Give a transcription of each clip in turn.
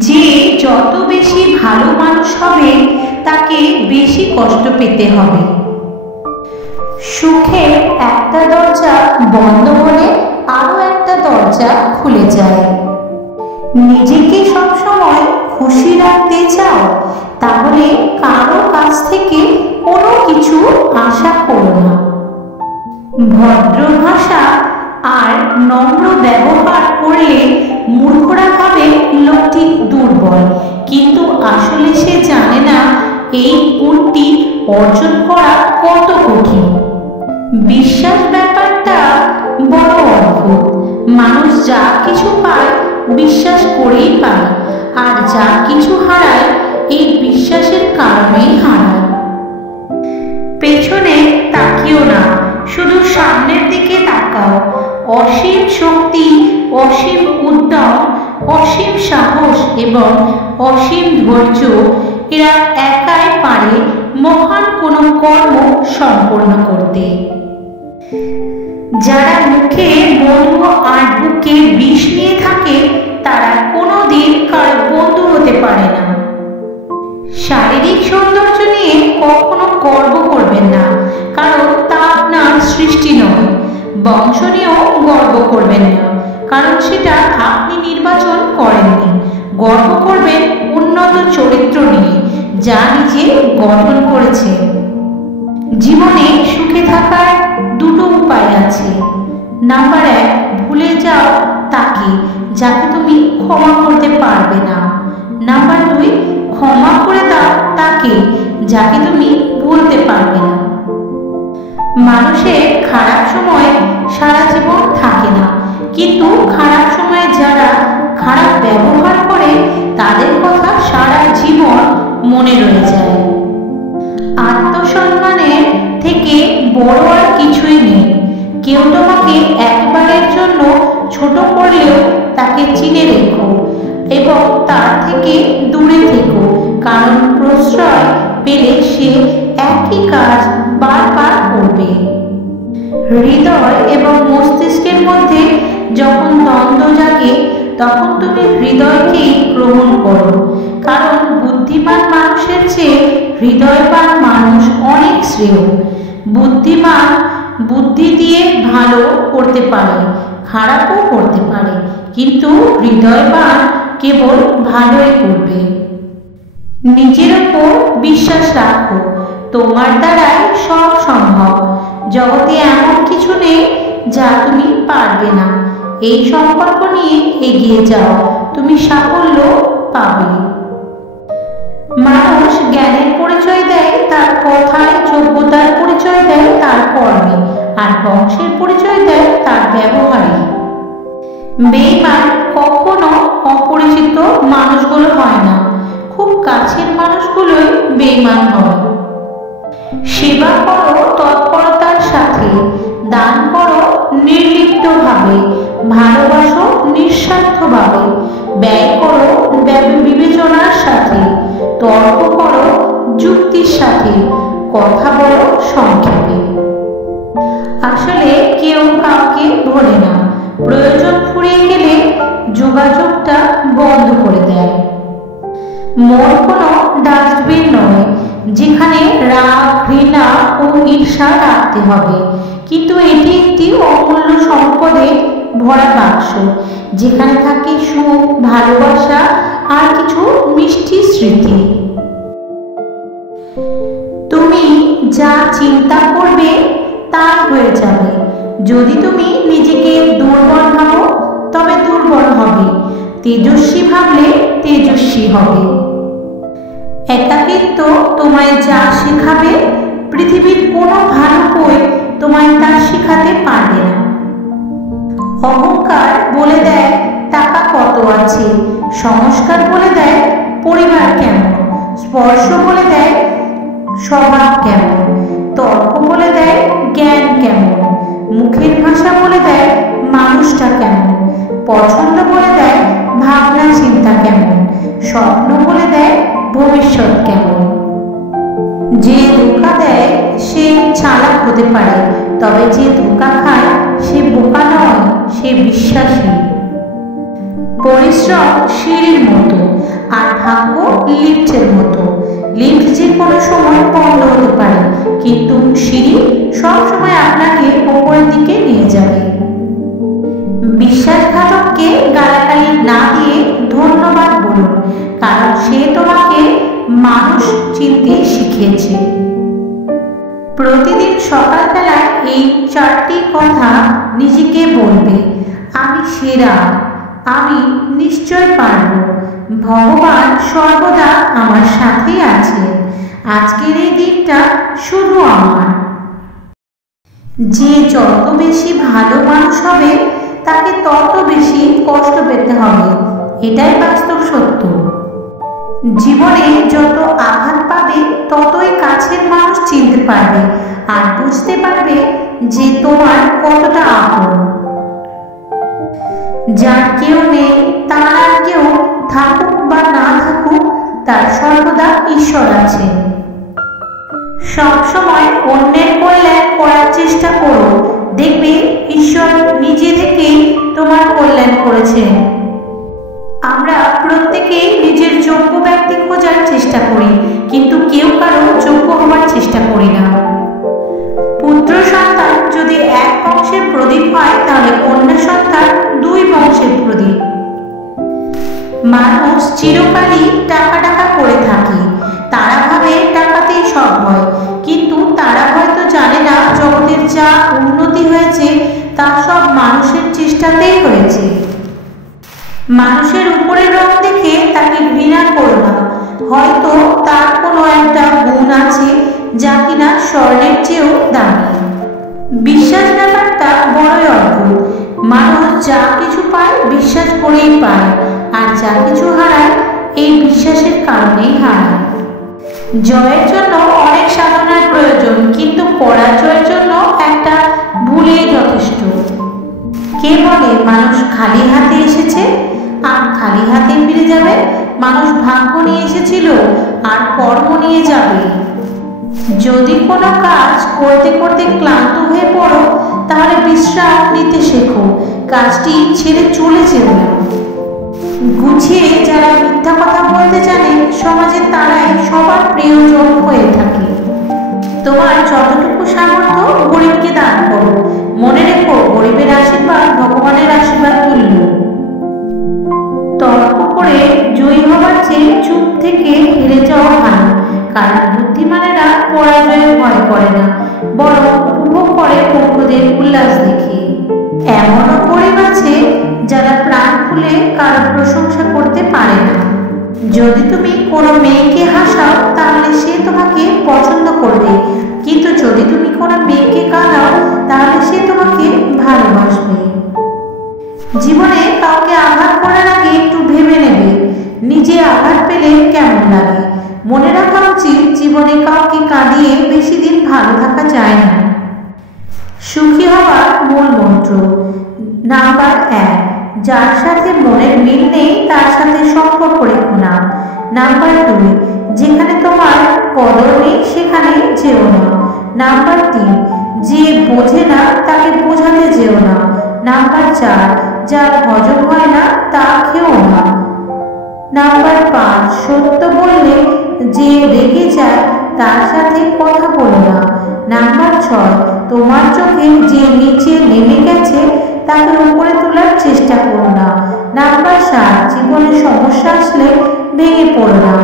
যে যত বেশি ভালো মানুষ হবে তাকে বেশি কষ্ট পেতে হবে। সুখের একটা দরজা বন্ধ হলে আরো একটা দরজা খুলে যায়। নিজেকে সবসময় খুশি রাখতে চাও, তাহলে কারো কাছ থেকে কোনো কিছু আশা করো না। ভদ্র ভাষা আর নম্র ব্যবহার করলে মূর্খরা ভাবে লোকটি দুর্বল, কিন্তু আসলে সে জানে না এই গুণটি অর্জন করা কত কঠিন। বিশ্বাস ব্যাপারটা বড় অদ্ভুত। মানুষ যা কিছু পায় বিশ্বাস করেই পায়, আর যা কিছু হারায় এই বিশ্বাসের কারণেই হারায়। পেছনে তাকিও না, শুধু সামনের দিকে তাকাও। অসীম শক্তি, অসীম উদ্যম, অসীম সাহস এবং অসীম ধৈর্য, এরা একাই পারে মহান কোনো কর্ম সম্পন্ন করতে। যারা মুখে মধু আর বুকে বিষ নিয়ে থাকে তারা কোনোদিন কারো বন্ধু হতে পারে না। শারীরিক সৌন্দর্য নিয়ে কখনো গর্ব করবেন না, কারণ তা আপনার সৃষ্টি নয়। বংশ নিয়েও গর্ব করবেন না, কারণ সেটা আপনি নির্বাচন করেননি। গর্ব করবেন উন্নত চরিত্র নিয়ে, যা নিজে গঠন করেছে। জীবনে সুখে থাকার দুটো উপায় আছে। নাম্বার 1, ভুলে যাও তাকে যাকে তুমি ক্ষমা করতে পারবে না। নাম্বার 2, ক্ষমা করে দাও তাকে যাকে তুমি ভুলতে পারবে না। মানুষের খারাপ সময় সারা জীবন থাকে না, কিন্তু খারাপ সময়ে যারা খারাপ ব্যবহার করে তাদের কথা সারা জীবন মনে রয়ে যায়। আত্মসম্মানের থেকে বড় আর কিছুই নেই। কেউ তোমাকে একবারের জন্য ছোট করলেও তাকে চিনে রেখো এবং তার থেকে দূরে থেকো, কারণ প্রশ্রয় পেলে সে একই কাজ বারবার করবে। হৃদয় এবং মস্তিষ্কের মধ্যে যখন দ্বন্দ্ব জাগে তখন তুমি হৃদয়কেই গ্রহণ করো, কারণ বুদ্ধিমান মানুষের চেয়ে হৃদয়বান মানুষ অনেক শ্রেয়। বুদ্ধিমান বুদ্ধি দিয়ে ভালো করতে পারে, খারাপও করতে পারে, কিন্তু হৃদয়বান কেবল ভালোই করবে। নিজের উপর বিশ্বাস রাখো, তোমার দ্বারাই সব সম্ভব। জগতে এমন কিছু নেই যা তুমি পারবে না। এই সম্পর্ক নিয়ে এগিয়ে যাও, তুমি সাফল্য পাবে। মানুষ জ্ঞানের পরিচয় দেয় তার কথায়, যোগ্যতার পরিচয় দেয় তার কর্মে, আর বংশের পরিচয় দেয় তার ব্যবহারে। বেঈমান কখনো অপরিচিত মানুষগুলো হয় না, খুব কাছের মানুষগুলোই বেঈমান হয়। সেবা করো তৎপরতার সাথে, দান করো নির্লিপ্তভাবে, ভালোবাসো নিঃস্বার্থভাবে, ব্যয় করো বিবেচনার সাথে, তর্ক করো যুক্তির সাথে, কথা বলো সংক্ষেপে। আসলে কেউ কাউকে ধরে না, প্রয়োজন ফুরিয়ে গেলে যোগাযোগটা বন্ধ করে দেয়। মন কোনো ডাস্টবিন নয় যেখানে রাগ, ঘৃণা ও ঈর্ষা রাখতে হবে, কিন্তু এটি একটি অমূল্য সম্পদে ভরা বাক্স, যেখানে থাকে সুখ, ভালোবাসা আর কিছু মিষ্টি স্মৃতি। তুমি যা চিন্তা করবে তাই হয়ে যাবে। যদি তুমি নিজেকে দুর্বল ভাবো তবে দুর্বল হবে, তেজস্বী ভাবলে তেজস্বী হবে। একাকিত্ব তোমায় যা শেখাবে পৃথিবীর কোনো ভালো বই তোমায় তা শেখাতে পারবে না। অহংকার বলে দেয় টাকা কত আছে, সংস্কার বলে দেয় পরিবার কেমন, স্পর্শ বলে দেয় স্বভাব কেমন, তর্ক বলে দেয় জ্ঞান কেমন, মুখের ভাষা বলে দেয় মানুষটা কেমন, পছন্দ বলে দেয় ভাবনা চিন্তা কেমন, স্বপ্ন বলে দেয় ভবিষ্যৎ কেমন। যে ধোঁকা দেয় সে চালাক হতে পারে, তবে যে ধোঁকা খায় সে বোকা নয়, সে বিশ্বাসী। পরিশ্রম সিঁড়ির মতো, আর ভাগ্য লিফটের মতো। লিফট যে কোনো সময় বন্ধ হতে পারে, কিন্তু সিঁড়ি সবসময় আপনাকে উপরের দিকে নিয়ে যাবে। বিশ্বাসঘাতককে গালাগালি না দিয়ে ধন্যবাদ বলুন, কারণ সে তোমাকে মানুষ চিনতে শিখিয়েছে। প্রতিদিন সকালবেলায় এই 4টি কথা নিজেকে বলবে। আমি সেরা, আমি নিশ্চয় পারব, ভগবান সর্বদা আমার সাথে আছেন, আজকের এই দিনটা শুধু আমার। যে যত বেশি ভালো মানুষ হবে তাকে তত বেশি কষ্ট পেতে হবে, এটাই বাস্তব সত্য। জীবনে যত আঘাত পাবে ততই কাছের মানুষ চিনতে পারবে আর বুঝতে পারবে যে তোমার কতটা আপন। যার কেউ নেই তার আর কেউ থাকুক বা না থাকুক, তার সর্বদা ঈশ্বর আছেন। সবসময় অন্যের কল্যাণ করার চেষ্টা করো, দেখবে ঈশ্বর নিজে থেকেই তোমার কল্যাণ করেছেন। আমরা প্রত্যেকেই নিজের যোগ্য ব্যক্তি খোঁজার চেষ্টা করি, কিন্তু কেউ কারো যোগ্য হওয়ার চেষ্টা করি না। পুত্র সন্তান যদি এক বংশের প্রদীপ হয়, তাহলে কন্যা সন্তান 2 বংশের প্রদীপ। মানুষ চিরকালই টাকা করে থাকে, তারা ভাবে টাকাতেই সব হয়, কিন্তু তারা হয়তো জানে না জগতের যা উন্নতি হয়েছে তা সব মানুষের চেষ্টাতেই হয়েছে। মানুষের উপরের রং দেখে তাকে ঘৃণা করো না, হয়তো তার কোনো একটা গুণ আছে যা কিনা স্বর্ণের চেয়েও দামি। বিশ্বাস ব্যাপারটা বড়ই অদ্ভুত। মানুষ যা কিছু পায় বিশ্বাস করেই পায়, আর যা কিছু হারায় এই বিশ্বাসের কারণেই হারায়। জয়ের জন্য অনেক সাধনার প্রয়োজন, কিন্তু পরাজয়ের জন্য একটা ভুলেই যথেষ্ট। কে বলে মানুষ খালি হাতে এসেছে আর খালি হাতে ফিরে যাবে? মানুষ ভাগ্য নিয়ে এসেছিল আর কর্ম নিয়ে যাবে। যদি কোনো কাজ করতে করতে ক্লান্ত হয়ে পড়ো, তাহলে বিশ্রাম নিতে শেখো, কাজটি ছেড়ে চলে যেও না। গুছিয়ে যারা মিথ্যা কথা বলতে জানে সমাজে তারাই সবার প্রিয়জন হয়ে থাকে। তোমার যতটুকু সামর্থ্য গরিবকে দান করো, মনে রেখো গরিবের আশীর্বাদ ভগবানের আশীর্বাদ তুল্য। তর্ক করে জয়ী হবার চেয়ে চুপ থেকে হেরে যাওয়া ভালো, কারণ বুদ্ধিমানেরা পরাজয়ের ভয় করে না, বরং উপভোগ করে পক্ষদের উল্লাস দেখে। এমনও গরিব আছে যারা প্রাণ খুলে কারো প্রশংসা করতে পারে না। যদি তুমি কোনো মেয়েকে হাসাও তাহলে সে তোমাকে পছন্দ করবে, কিন্তু যদি তুমি কোনো মেয়েকে কাঁদাও তাহলে সে তোমাকে ভালোবাসবে। জীবনে কাউকে আঘাত করার আগে একটু ভেবে নেবে নিজে আঘাত পেলে কেমন লাগে। মনে রাখা উচিত জীবনে কাউকে কাঁদিয়ে বেশি দিন ভালো থাকা যায় না। সুখী হওয়ার মূল মন্ত্র নাম্বার 1, যার সাথে মনের মিল নেই তার সাথে সম্পর্ক রেখো না। নাম্বার 2, যেখানে তোমার কদর নেই সেখানে যেও না। নাম্বার 3, যে বোঝে না তাকে বোঝাতে যেও না। নাম্বার 4, যার হজম হয় না তা খেও না। নাম্বার 5, সত্য বললে যে রেগে যায় তার সাথে কথা বলো না। নাম্বার 6, তোমার চোখে যে নিচে নেমে গেছে তাকে উপরে তোলার চেষ্টা করো না। নাম্বার 7, জীবনে সমস্যা আসলে ভেঙে পড়ো না।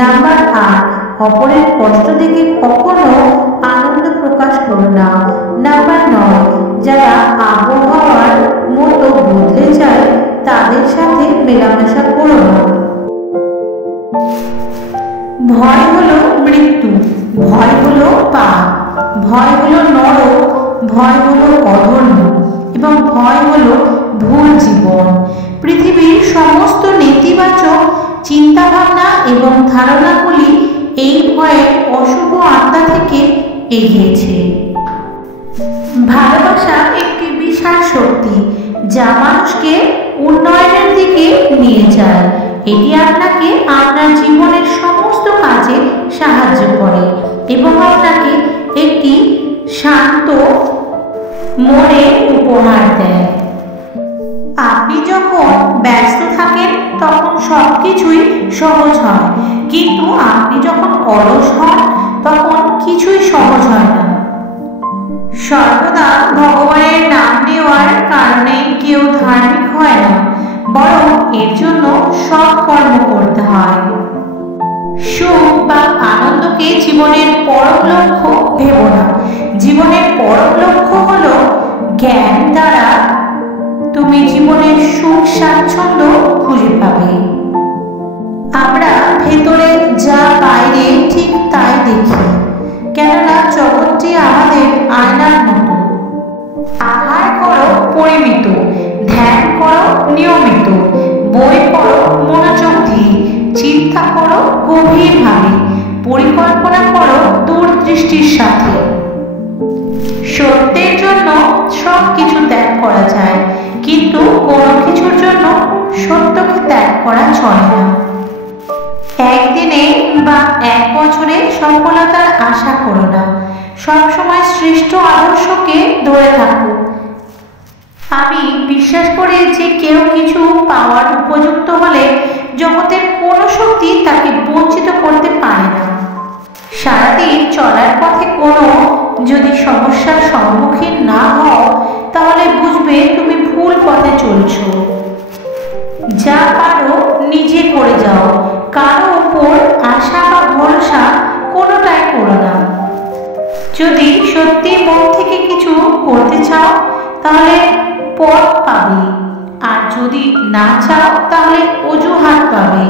নাম্বার 8, অপরের কষ্ট দেখে কখনো আনন্দ প্রকাশ করো না। নাম্বার 9, যারা আবহাওয়ার মতো বদলে যায় তাদের সাথে মেলামেশা করো না। ভয় হলো মৃত্যু, ভয় হলো পাপ, ভয় হলো নরক, ভয় হলো অধর্ম এবং ভয় হলো ভুল জীবন। পৃথিবীর সমস্ত নেতিবাচক চিন্তাভাবনা এবং ধারণাগুলি এই ভয়ের অশুভ আত্মা থেকে এগিয়েছে। ভালোবাসা একটি বিশাল শক্তি যা মানুষকে উন্নয়নের দিকে নিয়ে যায়। এটি আপনাকে আপনার জীবনের সমস্ত কাজে সাহায্য করে এবং আপনাকে একটি শান্ত মনে উপহার দেয়। আপনি যখন ব্যস্ত থাকেন তখন সবকিছুই সহজ হয়, কিন্তু আপনি যখন অলস হন তখন কিছুই সহজ হয় না। সর্বদা ভগবানের নাম নেওয়ার কারণে কেউ ধার্মিক হয় না, বরং এর জন্য সৎ কর্ম করতে হয়। সুখ বা আনন্দকে জীবনের পরম লক্ষ্য ভেবো না। জীবনের পরম লক্ষ্য হলো জ্ঞান দ্বারা তুমি জীবনের সুখ স্বাচ্ছন্দ্য খুঁজে পাবে। আমরা ভেতরে যা বাইরে ঠিক তাই দেখি, কেননা জগৎটি আমাদের আয়নার মতো। আহার করো পরিমিত, ধ্যান করো নিয়মিত, বই পড়ো মনোযোগ দিয়ে, চিন্তা করো গভীরভাবে, পরিকল্পনা করো দূরদৃষ্টির সাথে। সত্যের জন্য সব কিছু ত্যাগ করা যায়, কিন্তু কোনো কিছুর জন্য সত্যকে ত্যাগ করা চলে না। একদিনে বা এক বছরে সফলতার আশা করো না, সবসময় সৃষ্ট আদর্শকে ধরে থাকো। আমি বিশ্বাস করি যে কেউ কিছু পাওয়ার উপযুক্ত হলে জগতের কোনো শক্তি তাকে বঞ্চিত করতে পারে না। সারাদিন চলার পথে কোনো যদি সমস্যার সম্মুখীন না হও, তাহলে বুঝবে তুমি ভুল পথে চলছো। যা পারো নিজে করে যাও, কারো উপর আশা বা ভরসা কোনোটাই করো না। যদি সত্যি মন থেকে কিছু করতে চাও তাহলে পথ পাবে, আর যদি না চাও তাহলে অজুহাত পাবে।